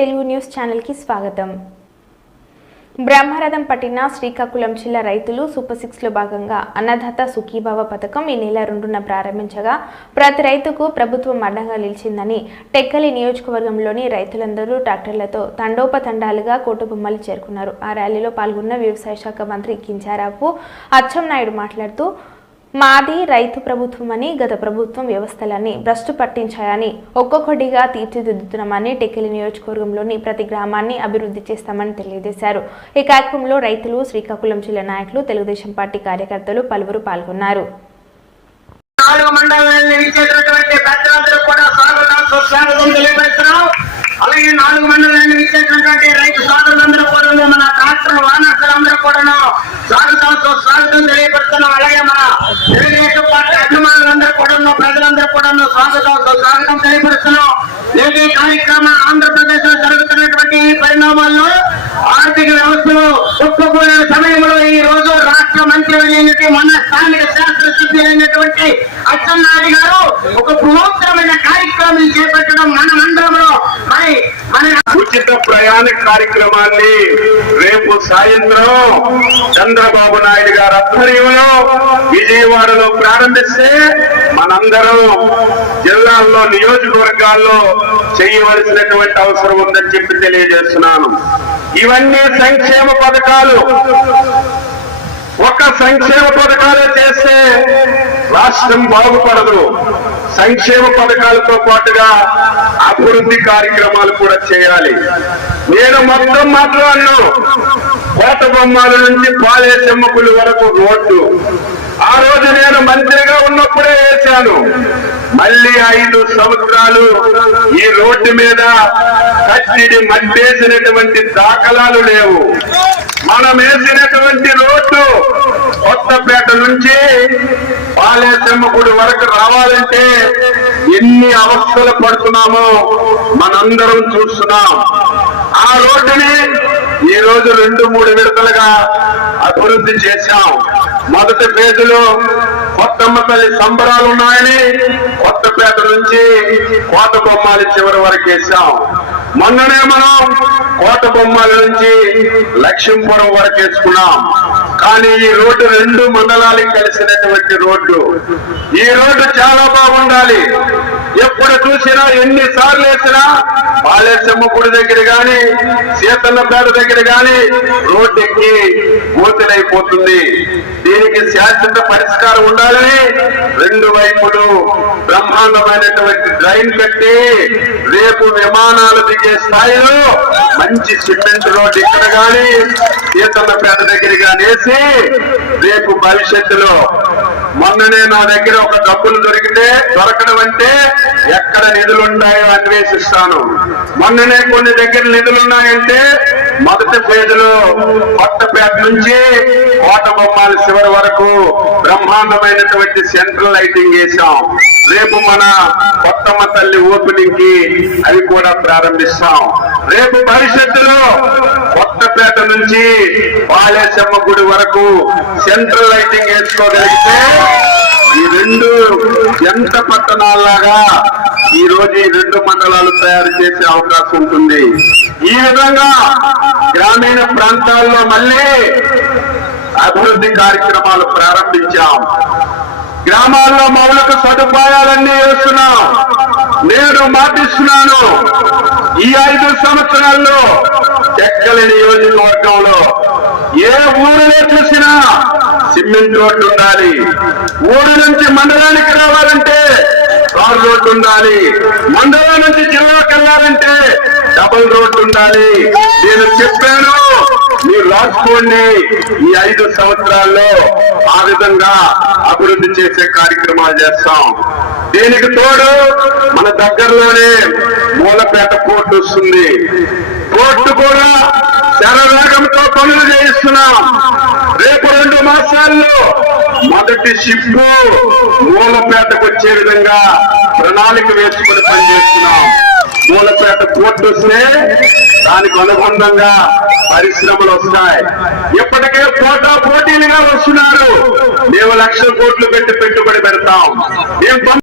Telugu news ఛానల్కి స్వాగతం. బ్రహ్మరథం పట్టిన శ్రీకాకుళం జిల్లా రైతులు సూపర్ సిక్స్లో భాగంగా అన్నదాత సుఖీభావ పథకం ఈ నెల రెండున ప్రారంభించగా ప్రతి రైతుకు ప్రభుత్వం అండగా నిలిచిందని టెక్కలి నియోజకవర్గంలోని రైతులందరూ ట్రాక్టర్లతో తండోపతండాలుగా కోటబొమ్మలు చేరుకున్నారు. ఆ ర్యాలీలో పాల్గొన్న వ్యవసాయ శాఖ మంత్రి కించారాపు అచ్చెన్నాయుడు మాట్లాడుతూ మాది రైతు ప్రభుత్వమని గత ప్రభుత్వం వ్యవస్థలన్నీ భ్రష్టు పట్టించాయని ఒక్కొక్కటిగా తీర్చిదిద్దుతున్నామని టెక్కిలి నియోజకవర్గంలోని ప్రతి గ్రామాన్ని అభివృద్ధి చేస్తామని తెలియజేశారు. ఈ కార్యక్రమంలో రైతులు శ్రీకాకుళం జిల్లా నాయకులు తెలుగుదేశం పార్టీ కార్యకర్తలు పలువురు పాల్గొన్నారు. నాలుగు మండలాలను కూడా స్వాగతం సుస్వాగతం తెలియపరుస్తున్నాం అలాగే నాలుగు మండలాలను ఇచ్చేటటువంటి రైతు సోదరులందరూ కూడా మన ట్రాక్టర్ వానర్లందరూ కూడాను స్వాగతం సుస్వాగతం తెలియపరుస్తున్నాం అలాగే మన తెలుగుదేశం పార్టీ అభిమానులందరూ కూడా ప్రజలందరూ కూడా స్వాగతం సుస్వాగతం తెలియపరుస్తున్నాం. నేటి కార్యక్రమం ఆంధ్రప్రదేశ్లో జరుగుతున్నటువంటి ఈ పరిణామాల్లో ఆర్థిక వ్యవస్థలో కుప్పకూలిన సమయంలో ఈ రోజు రాష్ట్ర మంత్రి అయినటువంటి మన స్థానిక శాస్త్ర సభ్యులైనటువంటి అచ్చెన్నాయుడు గారు ఒక బృహత్తరమైన కార్యక్రమం చేపట్టడం మన మండలంలో మరి మన ఉచిత ప్రయాణ కార్యక్రమాన్ని రేపు సాయంత్రం చంద్రబాబు నాయుడు గారు ఆధ్వర్యంలో ఈ విజయవాడలో ప్రారంభిస్తే మనందరం జిల్లాల్లో నియోజకవర్గాల్లో చేయవలసినటువంటి అవసరం ఉందని చెప్పి తెలియజేస్తున్నాను. ఇవన్నీ సంక్షేమ పథకాలు. ఒక సంక్షేమ పథకాలే చేస్తే రాష్ట్రం బాగుపడదు. సంక్షేమ పథకాలతో పాటుగా అభివృద్ధి కార్యక్రమాలు కూడా చేయాలి. నేను మొత్తం మాట్లాడను. కోట బొమ్మల నుంచి పాలేసెమ్మకులు వరకు రోడ్డు. మంత్రిగా ఉన్నప్పుడే వేశాను మళ్ళీ ఐదు సంవత్సరాలు ఈ రోడ్డు మీద కట్టిడి మట్టేసినటువంటి దాఖలాలు లేవు. మనం వేసినటువంటి రోడ్డు కొత్తపేట నుంచి పాలేసమ్మగుడి వరకు రావాలంటే ఎన్ని అవస్థలు పడుతున్నామో మనందరం చూస్తున్నాం. ఆ రోడ్డుని ఈ రోజు రెండు మూడు విడతలుగా అభివృద్ధి చేశాం. మొదటి ఫేజులో కొత్తమ్మ తల్లి సంబరాలు ఉన్నాయని కొత్తపేట నుంచి కోట బొమ్మాలి చివరి వరకు వేసాం మొన్ననే మనం కోట బొమ్మాలి నుంచి లక్ష్మీపురం వరకు వేసుకున్నాం. కానీ ఈ రోడ్డు రెండు మండలాలకు కలిసినటువంటి రోడ్డు. ఈ రోడ్డు చాలా బాగుండాలి. ఎక్కడ చూసినా ఎన్ని సార్లు వేసినా పాలేసమ్మ గుడి దగ్గర గాని సీతన్నపేట దగ్గర గాని రోడ్డు ఎక్కి మూతలైపోతుంది దీనికి శాశ్వత పరిష్కారం ఉండాలని రెండు వైపులు బ్రహ్మాండమైనటువంటి డ్రైన్ కట్టి రేపు విమానాలు దిగే స్థాయిలో మంచి సిమెంట్ రోడ్ ఇక్కడ గాని సీతన్నపేట దగ్గర గాని వేసి రేపు భవిష్యత్తులో మొన్ననే నా దగ్గర ఒక డబ్బులు దొరికితే దొరకడం అంటే ఎక్కడ నిధులు ఉన్నాయో అన్వేషిస్తాను. మొన్ననే కొన్ని దగ్గర నిధులు ఉన్నాయంటే మొదటి ఫేజ్లో కొత్తపేట నుంచి కోట బొమ్మాల చివరి వరకు బ్రహ్మాండమైనటువంటి సెంట్రల్ లైటింగ్ వేసాం రేపు మన కొత్తమ్మ తల్లి ఓపెనింగ్కి అవి కూడా ప్రారంభిస్తాం. రేపు భవిష్యత్తులో కొత్తపేట నుంచి బాలేశమ్మ గుడి వరకు సెంట్రల్ లైటింగ్ వేసుకోగలిగితే ఈ రెండు ఎంత పట్టణాల్లాగా ఈ రోజు ఈ రెండు మండలాలు తయారు చేసే అవకాశం ఉంటుంది. ఈ విధంగా గ్రామీణ ప్రాంతాల్లో మళ్ళీ అభివృద్ధి కార్యక్రమాలు ప్రారంభించాం. గ్రామాల్లో మౌలిక సదుపాయాలన్నీ వేస్తున్నాం. నేను మాటిస్తున్నాను. ఈ ఐదు సంవత్సరాల్లో చెక్కలి నియోజకవర్గంలో ఏ ఊరిలో చూసినా సిమెంట్ రోడ్డు ఉండాలి. ఊరు నుంచి మండలానికి రావాలంటే కార్ రోడ్డు ఉండాలి. మండలం నుంచి జిల్లాకి వెళ్ళాలంటే డబుల్ రోడ్డు ఉండాలి. నేను చెప్పాను మీరు రాసుకోండి ఈ ఐదు సంవత్సరాల్లో ఆ విధంగా అభివృద్ధి చేసే కార్యక్రమాలు చేస్తాం. దీనికి తోడు మన దగ్గరలోనే మూలపేట కోర్టు వస్తుంది. కోర్టు కూడా శరవేగంతో పనులు చేయిస్తున్నాం. రేపు రెండు మాసాల్లో మొదటి షిప్పు మూలపేటకు వచ్చే విధంగా ప్రణాళిక వేసుకుని పనిచేస్తున్నాం. మూలపేట పోర్టు వస్తే దానికి అనుబంధంగా పరిశ్రమలు వస్తాయి. ఇప్పటికే పోటా పోటీలుగా వస్తున్నారు. మేము లక్ష కోట్లు పెట్టి పెట్టుబడి పెడతాం. మేము